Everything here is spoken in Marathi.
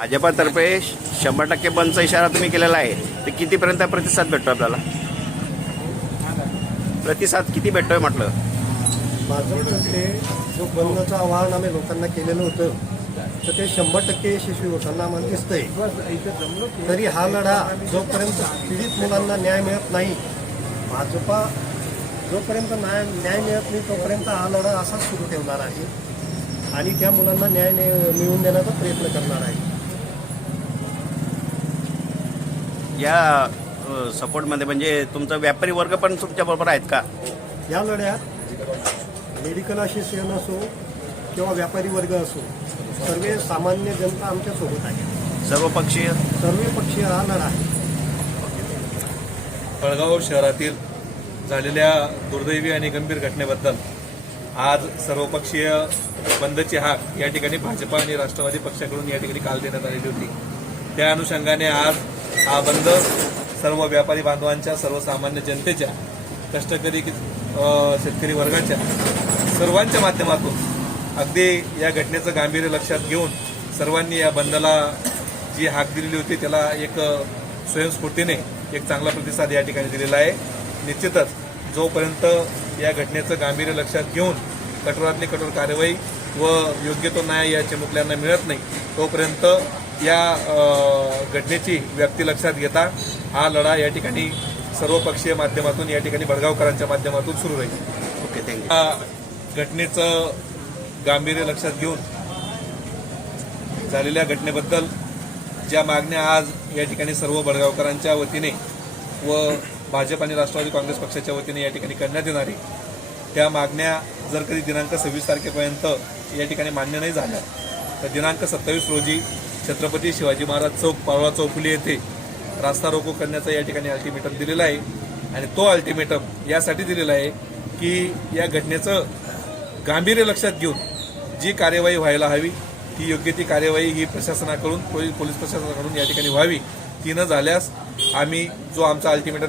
भाजपातर्फे शंभर टक्के बंदचा इशारा तुम्ही केलेला आहे. तर कितीपर्यंत प्रतिसाद भेटतो आपल्याला? प्रतिसाद किती भेटतोय म्हटलं? भाजपतर्फे जो बंदचं आवाहन आम्ही लोकांना केलेलं होतं तर ते शंभर टक्के यशस्वी होताना आम्हाला दिसतंय. तरी हा लढा जोपर्यंत पीडित मुलांना न्याय मिळत नाही भाजपा जोपर्यंत न्याय न्याय मिळत नाही तोपर्यंत हा लढा असाच सुरू ठेवणार आहे. आणि त्या मुलांना न्याय ने- मिळवून देण्याचा प्रयत्न करणार आहे. या सपोर्टमध्ये म्हणजे तुमचा व्यापारी वर्ग पण तुमच्या बरोबर आहेत का? या लढ्यात मेडिकल असोसिएशन असो किंवा व्यापारी वर्ग असो सर्व सामान्य जनता आमच्यासोबत आहे. सर्व पक्षीय? सर्व पक्षीय हा लढा आहे. जळगाव शहरातील झालेल्या दुर्दैवी आणि गंभीर घटनेबद्दल आज सर्वपक्षीय बंदची हाक या ठिकाणी भाजपा आणि राष्ट्रवादी पक्षाकडून या ठिकाणी काल देण्यात आलेली होती. त्या अनुषंगाने आज हा बंद सर्व व्यापारी बांधवांच्या सर्वसामान्य जनतेच्या कष्टकरी शेतकरी वर्गाच्या सर्वांच्या माध्यमातून अगदी या घटनेचं गांभीर्य लक्षात घेऊन सर्वांनी या बंदला जी हाक दिलेली होती त्याला एक स्वयंस्फूर्तीने एक चांगला प्रतिसाद या ठिकाणी दिलेला आहे. निश्चितच जोपर्यंत या घटनेचं गांभीर्य लक्षात घेऊन कठोरातली कठोर कारवाई व योग्य तो न्याय या चिमुकल्यांना मिळत नाही तोपर्यंत या घटनेची व्याप्ती लक्षात घेता हा लढा या ठिकाणी सर्वपक्षीय माध्यमातून या ठिकाणी बडगावकरांच्या माध्यमातून सुरू राहील. ओके थँक्यू या घटनेचं गांभीर्य लक्षात घेऊन झालेल्या घटनेबद्दल ज्या मागण्या आज या ठिकाणी सर्व बडगावकरांच्या वतीने व भाजप आणि राष्ट्रवादी काँग्रेस पक्षाच्या वतीने या ठिकाणी करण्यात येणार त्या मागण्या जर कधी दिनांक सव्वीस तारखेपर्यंत या ठिकाणी मान्य नाही झाल्या तर दिनांक सत्तावीस रोजी छत्रपती शिवाजी महाराज चौक पावळा चौफुली येथे रास्ता रोको करण्याचा या ठिकाणी अल्टिमेटम दिलेला आहे. आणि तो अल्टिमेटम यासाठी दिलेला आहे की या घटनेचं गांभीर्य लक्षात घेऊन जी कार्यवाही व्हायला हवी ती योग्य ती कार्यवाही ही प्रशासनाकडून पोलीस पोलीस प्रशासनाकडून या ठिकाणी व्हावी. ती न झाल्यास आम्ही जो आमचा अल्टिमेटम